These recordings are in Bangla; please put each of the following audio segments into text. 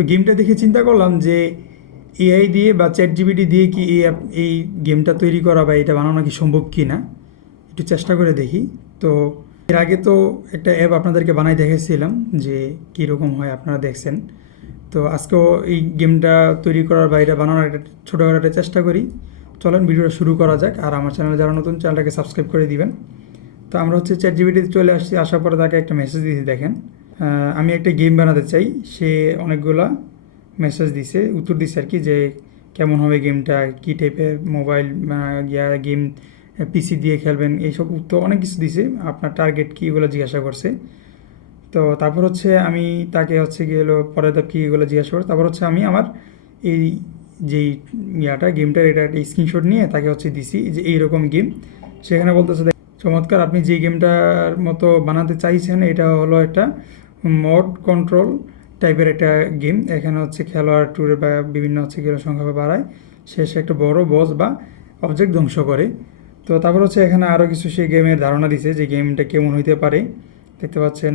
তো গেমটা দেখে চিন্তা করলাম যে এআই দিয়ে বা চ্যাট জিপিটি দিয়ে কি এই গেমটা তৈরি করা বা এটা বানানো কি সম্ভব কি না একটু চেষ্টা করে দেখি। তো এর আগে তো একটা অ্যাপ আপনাদেরকে বানাই দেখেছিলাম যে কীরকম হয়, আপনারা দেখছেন। তো আজকেও এই গেমটা তৈরি করার বা এটা বানানোর একটা ছোটোখাটো একটা চেষ্টা করি। চলেন ভিডিওটা শুরু করা যাক। আর আমার চ্যানেলে যারা নতুন, চ্যানেলটাকে সাবস্ক্রাইব করে দিবেন। তো আমরা হচ্ছে চ্যাট জিপিটিতে চলে আসছি, আসার পরে তাকে একটা মেসেজ দিতে দেখেন আমি একটা গেম বানাতে চাই। সে অনেকগুলা মেসেজ দিছে, উত্তর দিছে আর কি, যে কেমন হবে গেমটা, কী টাইপের মোবাইল গেম, পিসি দিয়ে খেলবেন, এইসব উত্তর অনেক কিছু দিছে। আপনার টার্গেট কী এগুলো জিজ্ঞাসা করছে। তো তারপর হচ্ছে আমি তাকে হচ্ছে গিয়ে হলো পরের ধাপ কী এগুলো জিজ্ঞাসা করছি। তারপর হচ্ছে আমি আমার এই যেই গেমটার এটা একটা স্ক্রিনশট নিয়ে তাকে হচ্ছে দিছি যে এইরকম গেম। সেখানে বলতেছে চমৎকার, আপনি যে গেমটার মতো বানাতে চাইছেন এটা হলো একটা মড কন্ট্রোল টাইপের একটা গেম। এখানে হচ্ছে খেলোয়াড় ট্যুরে বা বিভিন্ন হচ্ছে গেম সংখ্যা বাড়ায়, শেষে একটা বড় বস বা অবজেক্ট ধ্বংস করে। তো তারপর হচ্ছে এখানে আরও কিছু সেই গেমের ধারণা দিছে যে গেমটা কেমন হইতে পারে, দেখতে পাচ্ছেন,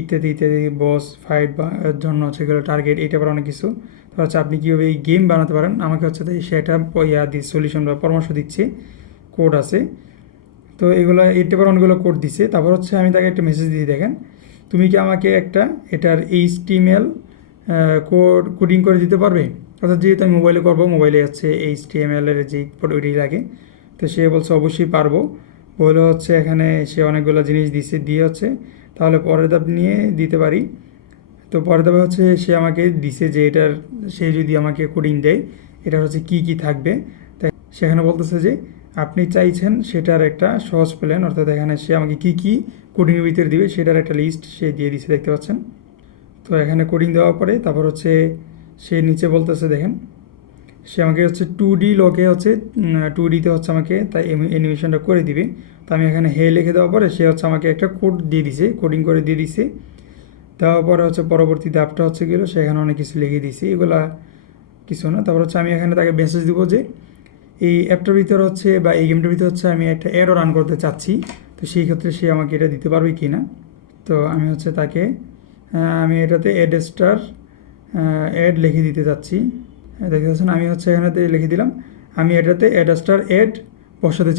ইত্যাদি ইত্যাদি, বস ফাইট বা জন্য হচ্ছে গেলো টার্গেট, এইটা আবার অনেক কিছু। তারপর হচ্ছে আপনি কীভাবে এই গেম বানাতে পারেন আমাকে হচ্ছে সেটা সলিউশন বা পরামর্শ দিচ্ছে, কোড আছে। তো এগুলো এর পর অনেকগুলো কোড দিছে। তারপর হচ্ছে আমি তাকে একটা মেসেজ দিয়ে দেখেন, তুমি কি আমাকে একটা এটার HTML কোডিং করে দিতে পারবে। অর্থাৎ যেহেতু আমি মোবাইলে করবো, মোবাইলে হচ্ছে HTML এর যেই ওইটাই লাগে। তো সে বলছে অবশ্যই পারবো। বলে হচ্ছে এখানে সে অনেকগুলো জিনিস দিছে, দিয়ে হচ্ছে তাহলে পরের ধাপ নিয়ে দিতে পারি। তো পরের ধাপে হচ্ছে সে আমাকে দিছে যে এটার, সে যদি আমাকে কোডিং দেয় এটার হচ্ছে কী কী থাকবে। তাই সেখানে বলতেছে যে আপনি চাইছেন সেটার একটা সহজ প্ল্যান, অর্থাৎ এখানে সে আমাকে কী কী কোডিংয়ের ভিতরে দিবে সেটার একটা লিস্ট সে দিয়ে দিচ্ছে, দেখতে পাচ্ছেন। তো এখানে কোডিং দেওয়ার পরে তারপর হচ্ছে সে নিচে বলতেছে দেখেন, সে আমাকে হচ্ছে 2D লোকে হচ্ছে 2Dতে হচ্ছে আমাকে তাই অ্যানিমেশনটা করে দিবে। তো আমি এখানে হে লিখে দেওয়ার পরে সে হচ্ছে আমাকে একটা কোড দিয়ে দিছে, কোডিং করে দিয়ে দিছে। দেওয়ার পরে হচ্ছে পরবর্তী ধাপটা হচ্ছে গেলো সেখানে অনেক কিছু লিখে দিছি, এগুলা কিছু না। তারপর হচ্ছে আমি এখানে তাকে মেসেজ দিব যে এই অ্যাপটার ভিতরে হচ্ছে বা এই গেমটার ভিতরে হচ্ছে আমি একটা অ্যাডও রান করতে চাচ্ছি। তো সেই ক্ষেত্রে সে আমাকে এটা দিতে পারবে কি না। তো আমি হচ্ছে তাকে আমি এটাতে অ্যাড লিখে দিতে চাচ্ছি। দেখতে পাচ্ছেন আমি হচ্ছে এখানেতে লিখে দিলাম আমি এটাতে অ্যাড বসাতে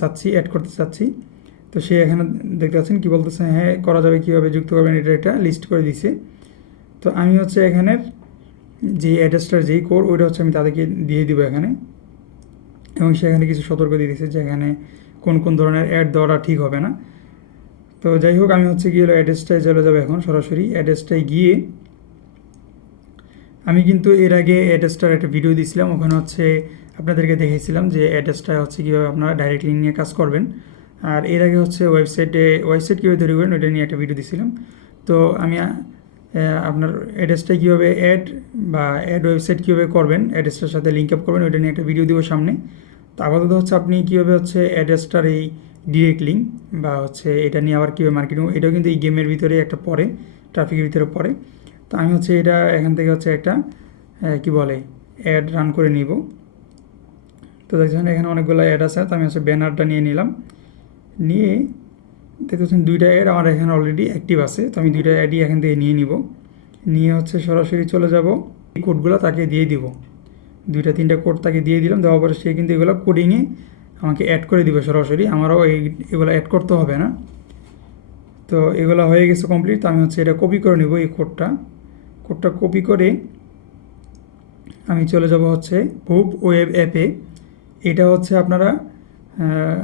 চাচ্ছি, অ্যাড করতে চাচ্ছি। তো সে এখানে দেখতে পাচ্ছেন কী বলতেছে, হ্যাঁ করা যাবে, কীভাবে যুক্ত করবেন এটা একটা লিস্ট করে দিছে। তো আমি হচ্ছে এখানের যে অ্যাড্রেসটার যেই কোড ওইটা হচ্ছে আমি তাদেরকে দিয়ে দিব এখানে। এবং সেখানে কিছু সতর্ক দিয়ে দিচ্ছে যে এখানে কোন কোন ধরনের অ্যাড দেওয়াটা ঠিক হবে না। তো যাই হোক আমি হচ্ছে গিয়ে অ্যাড্রেসটায় চলে যাবো এখন সরাসরি। অ্যাড্রেসটায় গিয়ে আমি কিন্তু এর আগে অ্যাড্রেসটার একটা ভিডিও দিয়েছিলাম, ওখানে হচ্ছে আপনাদেরকে দেখেছিলাম যে অ্যাড্রেসটা হচ্ছে কীভাবে আপনারা ডাইরেক্ট লিঙ্ক নিয়ে কাজ করবেন। আর এর আগে হচ্ছে ওয়েবসাইট কীভাবে তৈরি করবেন ওইটা নিয়ে একটা ভিডিও দিয়েছিলাম। তো আমি আপনার অ্যাড্রেসটা কীভাবে অ্যাড ওয়েবসাইট কীভাবে করবেন, অ্যাড্রেসটার সাথে লিঙ্ক আপ করবেন, ওইটা নিয়ে একটা ভিডিও দিব সামনে। তো আপাতত হচ্ছে আপনি কীভাবে হচ্ছে অ্যাড্রেসটার এই ডিরেক্ট লিঙ্ক বা হচ্ছে এটা নিয়ে আবার কীভাবে মার্কেটিং, এটাও কিন্তু এই গেমের ভিতরে একটা পড়ে, ট্রাফিকের ভিতরে পড়ে। তো আমি হচ্ছে এটা এখান থেকে হচ্ছে একটা কি বলে অ্যাড রান করে নিব। তো দেখছেন এখানে অনেকগুলো অ্যাড আছে। তো আমি হচ্ছে ব্যানারটা নিয়ে নিলাম, নিয়ে দেখতে পাচ্ছেন দুইটা অ্যাড আমার এখানে অলরেডি অ্যাক্টিভ আছে। তো আমি দুইটা অ্যাডই এখান থেকে নিয়ে নিব, নিয়ে হচ্ছে সরাসরি চলে যাব এই কোডগুলো তাকে দিয়ে দিব। দুইটা তিনটা কোড তাকে দিয়ে দিলাম, দেওয়ার পরে সে কিন্তু এগুলো কোডিংয়ে আমাকে অ্যাড করে দিবে সরাসরি, আমারও এগুলো অ্যাড করতে হবে না। তো এগুলো হয়ে গেছে কমপ্লিট। তো আমি হচ্ছে এটা কপি করে নেব, এই কোডটা কপি করে আমি চলে যাব হচ্ছে হুপ ওয়েব অ্যাপে। এটা হচ্ছে আপনারা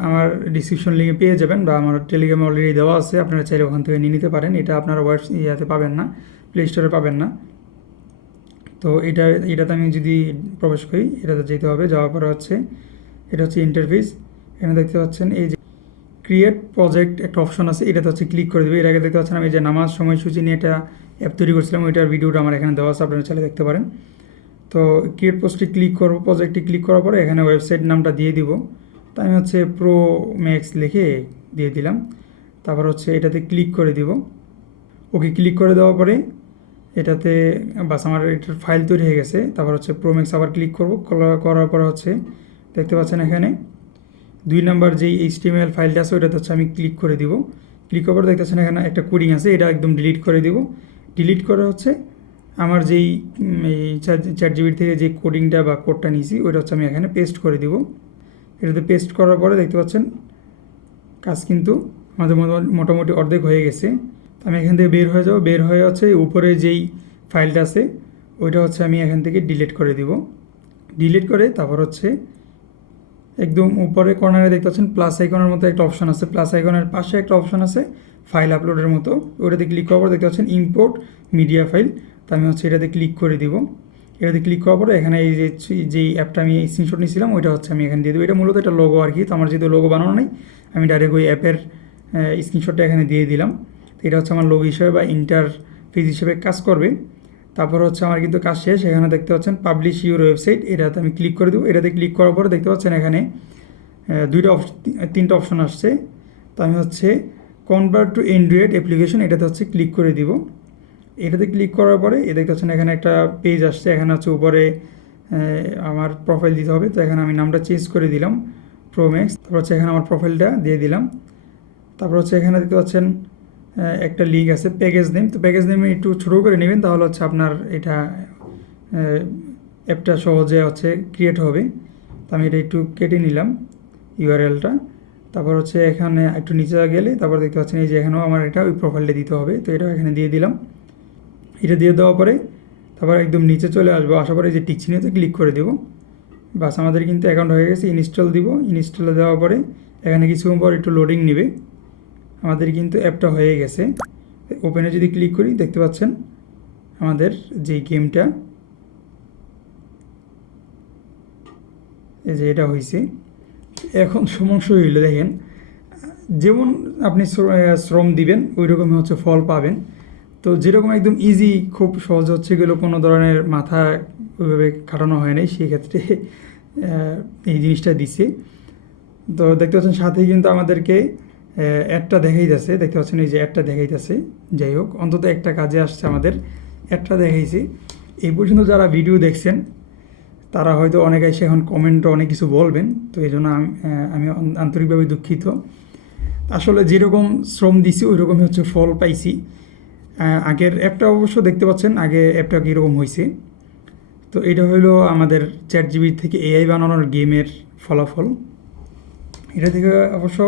আমার ডিসক্রিপশন লিঙ্কে পেয়ে যাবেন বা আমার টেলিগ্রামে অলরেডি দেওয়া আছে, আপনারা চাইলে ওখান থেকে নিয়ে নিতে পারেন। এটা আপনারা ইয়াতে পাবেন না, প্লে স্টোরে পাবেন না। তো এটাতে আমি যদি প্রবেশ করি, এটাতে যেতে হবে, যাওয়ার পরে হচ্ছে এটা হচ্ছে ইন্টারফেস। এখানে দেখতে পাচ্ছেন এই যে ক্রিয়েট প্রজেক্ট একটা অপশন আছে, এটাতে হচ্ছে ক্লিক করে দেবে। এর আগে দেখতে পাচ্ছেন আমি যে নামাজ সময়সূচি নিয়ে একটা অ্যাপ তৈরি করছিলাম, ওইটার ভিডিওটা আমার এখানে দেওয়া আছে, আপনারা চাইলে দেখতে পারেন। তো ক্রিয়েট পোস্টে ক্লিক করবো, প্রজেক্টে ক্লিক করার পরে এখানে ওয়েবসাইট নামটা দিয়ে দিব। তো আমি হচ্ছে প্রো ম্যাক্স লিখে দিয়ে দিলাম। তারপর হচ্ছে এটাতে ক্লিক করে দিব, ওকে ক্লিক করে দেওয়ার পরে এটাতে বাস আমার এটার ফাইল তৈরি হয়ে গেছে। তারপর হচ্ছে প্রো ম্যাক্স আবার ক্লিক করব, করার পরে হচ্ছে দেখতে পাচ্ছেন এখানে 2 নম্বর যেই HTML ফাইলটা আছে ওইটাতে হচ্ছে আমি ক্লিক করে দিব। ক্লিক করার পর দেখতেছেন এখানে একটা কোডিং আছে, এটা একদম ডিলিট করে দিব। ডিলিট করে হচ্ছে আমার যেই এই চ্যাট জিপিটি থেকে যে কোডিংটা বা কোডটা নিয়েছি ওইটা হচ্ছে আমি এখানে পেস্ট করে দিব। এটাতে পেস্ট করার পরে দেখতে পাচ্ছেন কাজ কিন্তু আমাদের মোটামুটি অর্ধেক হয়ে গেছে। তো আমি এখান থেকে বের হয়ে যাব, বের হয়ে হচ্ছে উপরে যেই ফাইলটা আছে ওইটা হচ্ছে আমি এখান থেকে ডিলিট করে দিব। ডিলিট করে তারপর হচ্ছে একদম উপরে কর্নারে দেখতে পাচ্ছেন প্লাস আইকনের মতো একটা অপশন আছে, প্লাস আইকনের পাশে একটা অপশন আছে ফাইল আপলোডের মতো, ওটাতে ক্লিক করার পর দেখতে পাচ্ছেন ইম্পোর্ট মিডিয়া ফাইল। তো আমি হচ্ছে এটাতে ক্লিক করে দিব। এটাতে ক্লিক করার পরে এখানে এই যেই অ্যাপটা আমি স্ক্রিনশট নিয়েছিলাম ওইটা হচ্ছে আমি এখানে দিয়ে দেবো। এটা মূলত একটা লোগো আর কি, তো আমার যেহেতু লোগো বানানো নেই আমি ডাইরেক্ট ওই অ্যাপের স্ক্রিনশটটা এখানে দিয়ে দিলাম। তো এটা হচ্ছে আমার লোগো হিসেবে বা ইন্টারফেস হিসেবে কাজ করবে। তারপর হচ্ছে আমার কিন্তু কাজ শেষ। এখানে দেখতে পাচ্ছেন পাবলিশ ইউর ওয়েবসাইট, এটাতে আমি ক্লিক করে দেবো। এটাতে ক্লিক করার পরে দেখতে পাচ্ছেন এখানে তিনটা অপশন আসছে। তো আমি হচ্ছে কনভার্ট টু অ্যান্ড্রয়েড অ্যাপ্লিকেশন এটাতে হচ্ছে ক্লিক করে দিব। এটাতে ক্লিক করার পরে দেখতে পাচ্ছেন এখানে একটা পেজ আসছে। এখানে হচ্ছে উপরে আমার প্রোফাইল দিতে হবে। তো এখানে আমি নামটা চেঞ্জ করে দিলাম প্রো ম্যাক্স। তারপর হচ্ছে এখানে আমার প্রোফাইলটা দিয়ে দিলাম। তারপর হচ্ছে এখানে দেখতে পাচ্ছেন একটা লিঙ্ক আছে প্যাকেজ নেম। তো প্যাকেজ নেমে একটু ছোটো করে নেবেন, তাহলে হচ্ছে আপনার এটা অ্যাপটা সহজে হচ্ছে ক্রিয়েট হবে। তো আমি এটা একটু কেটে নিলাম ইউআরএলটা। তারপর হচ্ছে এখানে একটু নিচে গেলে তারপর দেখতে পাচ্ছেন এই যে এখানেও আমার এটা ওই প্রোফাইলটা দিতে হবে। তো এটা এখানে দিয়ে দিলাম। এটা দিয়ে দেওয়ার পরে তারপর একদম নিচে চলে আসবো, আসার পরে যে টিক চিহ্নতে ক্লিক করে দেবো। বাস আমাদের কিন্তু অ্যাকাউন্ট হয়ে গেছে। ইনস্টল দিব। ইনস্টল দেওয়ার পরে এখানে কিছুক্ষণ পর একটু লোডিং নেবে। আমাদের কিন্তু অ্যাপটা হয়ে গেছে। ওপেনে যদি ক্লিক করি দেখতে পাচ্ছেন আমাদের যেই গেমটা এই যে এটা হয়েছে। এখন সমস্যা হইল দেখেন, যেমন আপনি শ্রম দিবেন ওই রকমই হচ্ছে ফল পাবেন। তো যেরকম একদম ইজি খুব সহজ হচ্ছে এগুলো, কোনো ধরনের মাথা ওইভাবে খাটানো হয় নাই, সেই ক্ষেত্রে এই জিনিসটা দিছে। তো দেখতে পাচ্ছেন সাথেই কিন্তু আমাদেরকে অ্যাডটা দেখাইতেছে, দেখতে পাচ্ছেন এই যে অ্যাডটা দেখাইতেছে। যাই হোক, অন্তত একটা কাজে আসছে আমাদের, অ্যাডটা দেখাইছে। এই পর্যন্ত যারা ভিডিও দেখছেন তারা হয়তো অনেকে এসে এখন কমেন্টে অনেক কিছু বলবেন, তো এই জন্য আমি আন্তরিকভাবে দুঃখিত। আসলে যেরকম শ্রম দিছি ওই রকমই হচ্ছে ফল পাইছি। আগের অ্যাপটা অবশ্য দেখতে পাচ্ছেন আগে অ্যাপটা কীরকম হয়েছে। তো এটা হলো আমাদের চ্যাট জিপিটি থেকে এআই বানানোর গেমের ফলাফল। এটা থেকে অবশ্য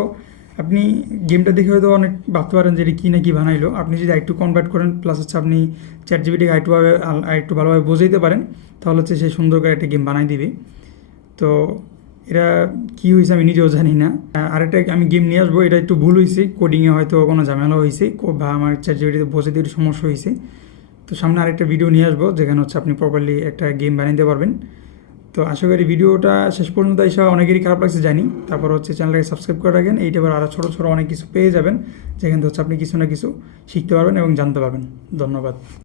আপনি গেমটা দেখে হয়তো অনেক ভাবতে পারেন যে এটা কী না কী বানাইলো। আপনি যদি একটু কনভার্ট করেন প্লাস হচ্ছে আপনি চ্যাট জিপিটিকে একটু ভালোভাবে বোঝাইতে পারেন, তাহলে হচ্ছে সে সুন্দর করে একটা গেম বানাই দিবে। তো এটা কী হয়েছে আমি নিজেও জানি না। আরেকটা আমি গেম নিয়ে আসবো, এটা একটু ভুল হয়েছে, কোডিংয়ে হয়তো কোনো ঝামেলা হয়েছে বা আমার চ্যাট জিপিটিতে বোঝাতে একটু সমস্যা হয়েছে। তো সামনে আরেকটা ভিডিও নিয়ে আসবো যেখানে হচ্ছে আপনি প্রপারলি একটা গেম বানাইতে পারবেন। তো আশা করি ভিডিওটা শেষ পর্যন্ত এসে অনেকেরই খারাপ লাগছে জানি। তারপর হচ্ছে চ্যানেলটাকে সাবস্ক্রাইব করে রাখেন, এইটা আবার আরও ছোটো ছোটো অনেক কিছু পেয়ে যাবেন যেখান থেকে হচ্ছে আপনি কিছু না কিছু শিখতে পারবেন এবং জানতে পারবেন। ধন্যবাদ।